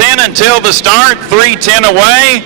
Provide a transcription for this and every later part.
4:10 until the start, 3:10 away.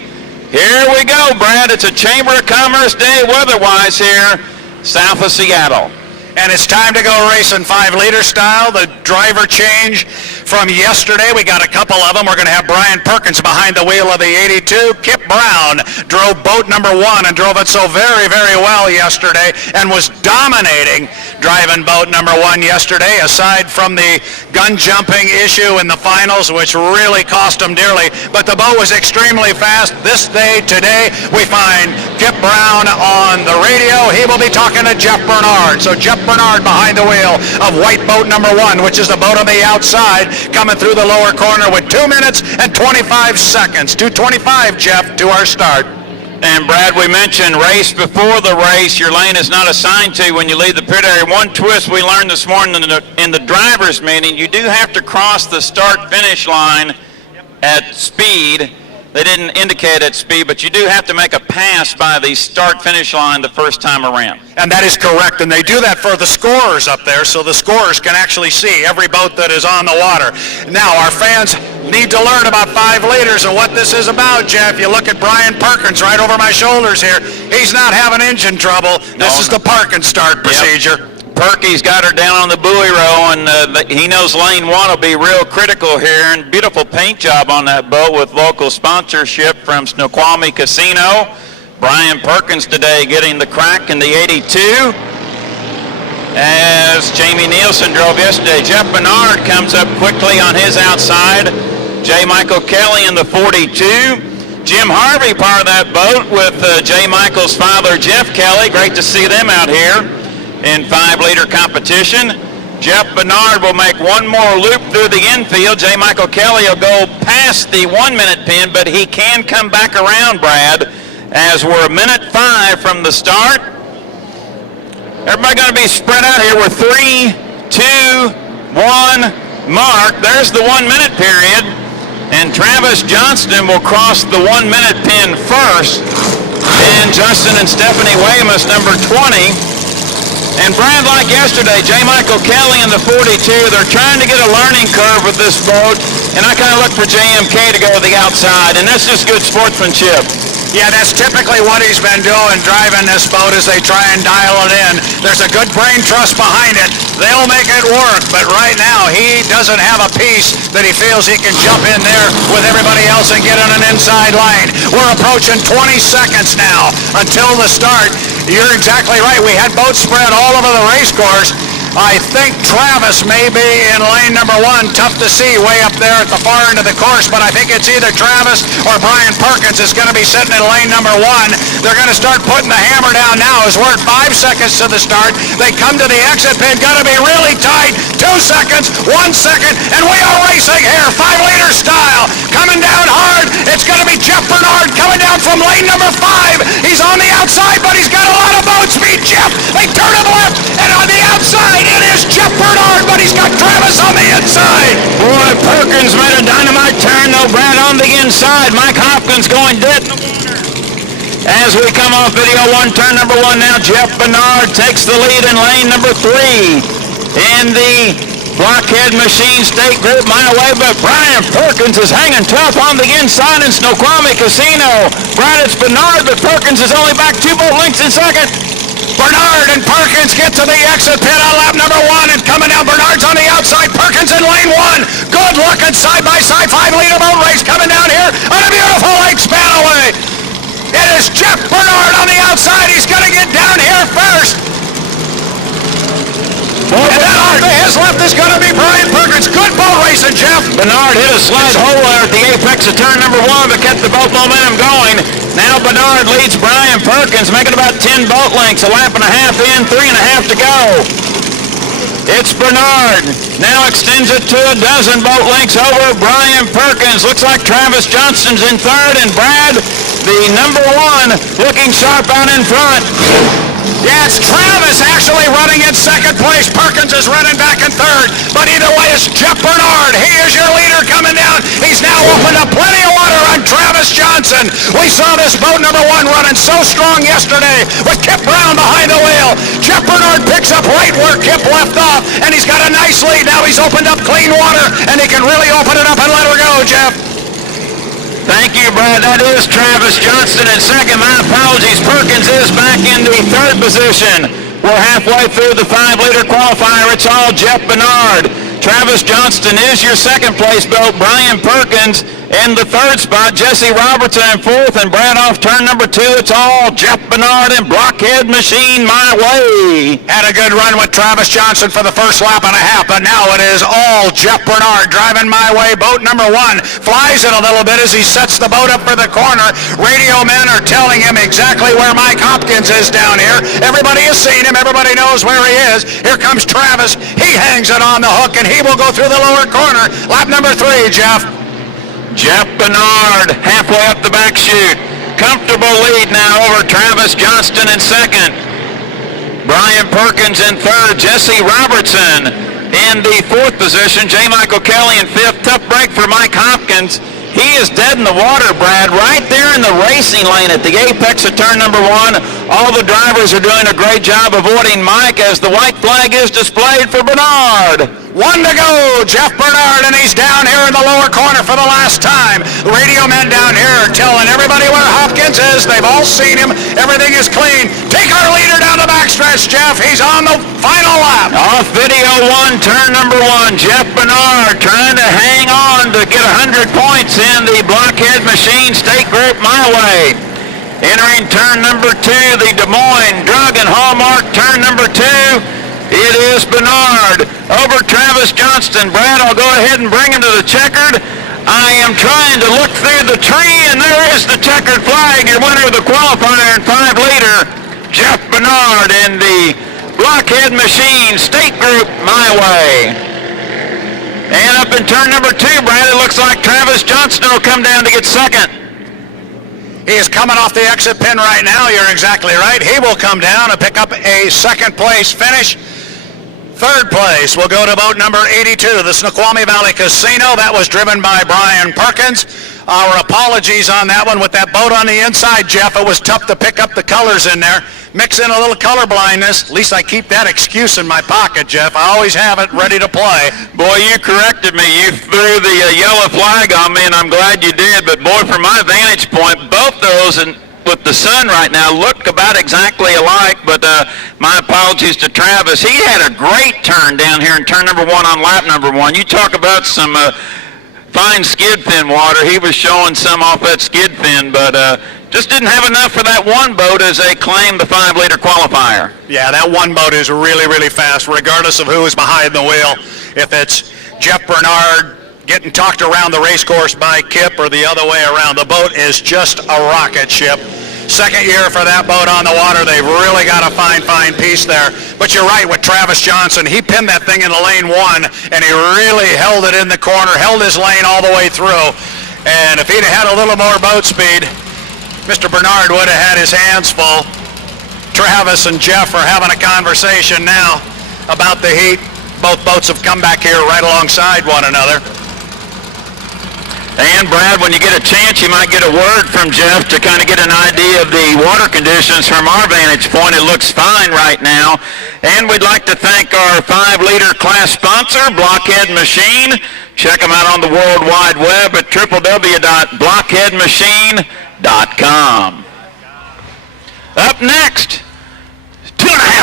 Here we go, Brad. It's a Chamber of Commerce day weather-wise here, south of Seattle. And it's time to go racing 5-liter style. The driver change from yesterday, we got a couple of them. We're going to have Brian Perkins behind the wheel of the 82. Kip Brown drove boat number 1 and drove it so very, very well yesterday and was dominating driving boat number 1 yesterday, aside from the gun jumping issue in the finals, which really cost him dearly. But the boat was extremely fast. This day, today, we find Kip Brown on the radio. He will be talking to Jeff Bernard. So Jeff Bernard behind the wheel of white boat number 1, which is the boat on the outside, coming through the lower corner with 2 minutes and 25 seconds. 2:25, Jeff, to our start. And Brad, we mentioned race before the race. Your lane is not assigned to you when you leave the pit area. One twist we learned this morning in the driver's meeting, you do have to cross the start-finish line at speed. They didn't indicate at speed, but you do have to make a pass by the start-finish line the first time around. And that is correct, and they do that for the scorers up there, so the scorers can actually see every boat that is on the water. Now, our fans need to learn about 5 liters and what this is about, Jeff. You look at Brian Perkins right over my shoulders here. He's not having engine trouble. This is the park and start procedure. Yep. Perky's got her down on the buoy row, and he knows lane 1 will be real critical here. And beautiful paint job on that boat with local sponsorship from Snoqualmie Casino. Brian Perkins today getting the crack in the 82, as Jamie Nielsen drove yesterday. Jeff Bernard comes up quickly on his outside. J. Michael Kelly in the 42. Jim Harvey part of that boat with J. Michael's father, Jeff Kelly. Great to see them out here in 5-liter competition. Jeff Bernard will make one more loop through the infield. J. Michael Kelly will go past the 1-minute pin, but he can come back around, Brad, as we're 1:05 from the start. Everybody going to be spread out here. We're 3, 2, 1, mark. There's the 1-minute period, and Travis Johnston will cross the 1-minute pin first, and Justin and Stephanie Weymouth, number 20. And Brad, like yesterday, J. Michael Kelly in the 42, they're trying to get a learning curve with this boat, and I kind of look for JMK to go to the outside, and that's just good sportsmanship. Yeah, that's typically what he's been doing, driving this boat as they try and dial it in. There's a good brain trust behind it. They'll make it work, but right now he doesn't have a piece that he feels he can jump in there with everybody else and get in an inside lane. We're approaching 20 seconds now until the start. You're exactly right. We had boats spread all over the race course. I think Travis may be in lane number 1. Tough to see way up there at the far end of the course, but I think it's either Travis or Brian Perkins is going to be sitting in lane number 1. They're going to start putting the hammer down now as we're at 5 seconds to the start. They come to the exit pin. Got to be really tight. 2 seconds, 1 second, and we are racing here. 5-liter style. Coming down hard. It's going to be Jeff Bernard coming down from lane number 5. He's on the outside, but he's got a lot of boat speed. Jeff, they turn him left, and on the outside, it is Jeff Bernard, but he's got Travis on the inside. Boy, Perkins made a dynamite turn, though, Brad, on the inside. Mike Hopkins going dead in the water. As we come off video 1, turn number 1 now, Jeff Bernard takes the lead in lane number 3 in the Blockhead Machine State Group mile away, but Brian Perkins is hanging tough on the inside in Snoqualmie Casino. Brad, it's Bernard, but Perkins is only back 2 boat lengths in second. Bernard and Perkins get to the exit pit on lap number 1, and coming down, Bernard's on the outside, Perkins in lane 1. Good looking side-by-side 5-liter boat race coming down here on a beautiful Lake Spanaway. It is Jeff Bernard on the outside. He's going to get down here first. And then off to his left is going to be Brian Perkins. Good boat racing, Jeff. Bernard hit a slight hole there at the apex of turn number 1, but kept the boat momentum going. Now Bernard leads Brian Perkins, making about 10 boat lengths, a lap and a half in, 3.5 to go. It's Bernard. Now extends it to a dozen boat lengths over Brian Perkins. Looks like Travis Johnston's in third, and Brad, the number 1, looking sharp out in front. Yeah, it's Travis actually running in second place. Perkins is running back in third. But either way, it's Jeff Bernard. He is your leader coming down. He's now opened up plenty of water on Travis Johnson. We saw this boat number 1 running so strong yesterday with Kip Brown behind the wheel. Jeff Bernard picks up right where Kip left off, and he's got a nice lead. Now he's opened up clean water, and he can really open it up and let her go, Jeff. Brad, that is Travis Johnston in second. My apologies. Perkins is back in the third position. We're halfway through the 5-liter qualifier. It's all Jeff Bernard. Travis Johnston is your second place boat. Brian Perkins in the third spot. Jesse Robertson in fourth. And Brad off turn number 2. It's all Jeff Bernard and Blockhead Machine My Way. Had a good run with Travis Johnson for the first lap and a half, but now it is all Jeff Bernard driving My Way. Boat number 1 flies it a little bit as he sets the boat up for the corner. Radio men are telling him exactly where Mike Hopkins is down here. Everybody has seen him. Everybody knows where he is. Here comes Travis. He hangs it on the hook, and he will go through the lower corner. Lap number 3, Jeff. Jeff Bernard halfway up the back chute. Comfortable lead now over Travis Johnston in second. Brian Perkins in third. Jesse Robertson in the fourth position. J. Michael Kelly in fifth. Tough break for Mike Hopkins. He is dead in the water, Brad, right there in the racing lane at the apex of turn number 1. All the drivers are doing a great job avoiding Mike as the white flag is displayed for Bernard. 1 to go, Jeff Bernard, and he's down here in the lower corner for the last time. The radio men down here are telling everybody where Hopkins is. They've all seen him. Everything is clean. Take our leader down the backstretch, Jeff. He's on the final lap. Off video 1, turn number 1, Jeff Bernard trying to hang on to get 100 points in the Blockhead Machine State Group My Way. Entering turn number 2, the Des Moines Drug and Hallmark turn number 2. It is Bernard over Travis Johnston. Brad, I'll go ahead and bring him to the checkered. I am trying to look through the tree, and there is the checkered flag. Your winner of the qualifier in 5-liter, Jeff Bernard in the Blockhead Machine State Group My Way. And up in turn number 2, Brad, it looks like Travis Johnston will come down to get second. He is coming off the exit pin right now. You're exactly right. He will come down and pick up a second place finish. Third place will go to boat number 82, the Snoqualmie Valley Casino. That was driven by Brian Perkins. Our apologies on that one with that boat on the inside, Jeff. It was tough to pick up the colors in there. Mix in a little color blindness. At least I keep that excuse in my pocket, Jeff. I always have it ready to play. Boy, you corrected me. You threw the yellow flag on me, and I'm glad you did. But boy, from my vantage point, both those and with the sun right now look about exactly alike, but my apologies to Travis. He had a great turn down here in turn number 1 on lap number 1. You talk about some fine skid fin water. He was showing some off that skid fin, but just didn't have enough for that one boat as they claimed the 5-liter qualifier. Yeah, that one boat is really, really fast, regardless of who is behind the wheel. If it's Jeff Bernard getting talked around the race course by Kip or the other way around, the boat is just a rocket ship. Second year for that boat on the water. They've really got a fine piece there. But you're right with Travis Johnson. He pinned that thing into lane 1, and he really held it in the corner, held his lane all the way through. And if he'd had a little more boat speed, Mr. Bernard would have had his hands full. Travis and Jeff are having a conversation now about the heat. Both boats have come back here right alongside one another. And Brad, when you get a chance, you might get a word from Jeff to kind of get an idea of the water conditions from our vantage point. It looks fine right now. And we'd like to thank our 5-liter class sponsor, Blockhead Machine. Check them out on the World Wide Web at www.blockheadmachine.com. Up next, 2.5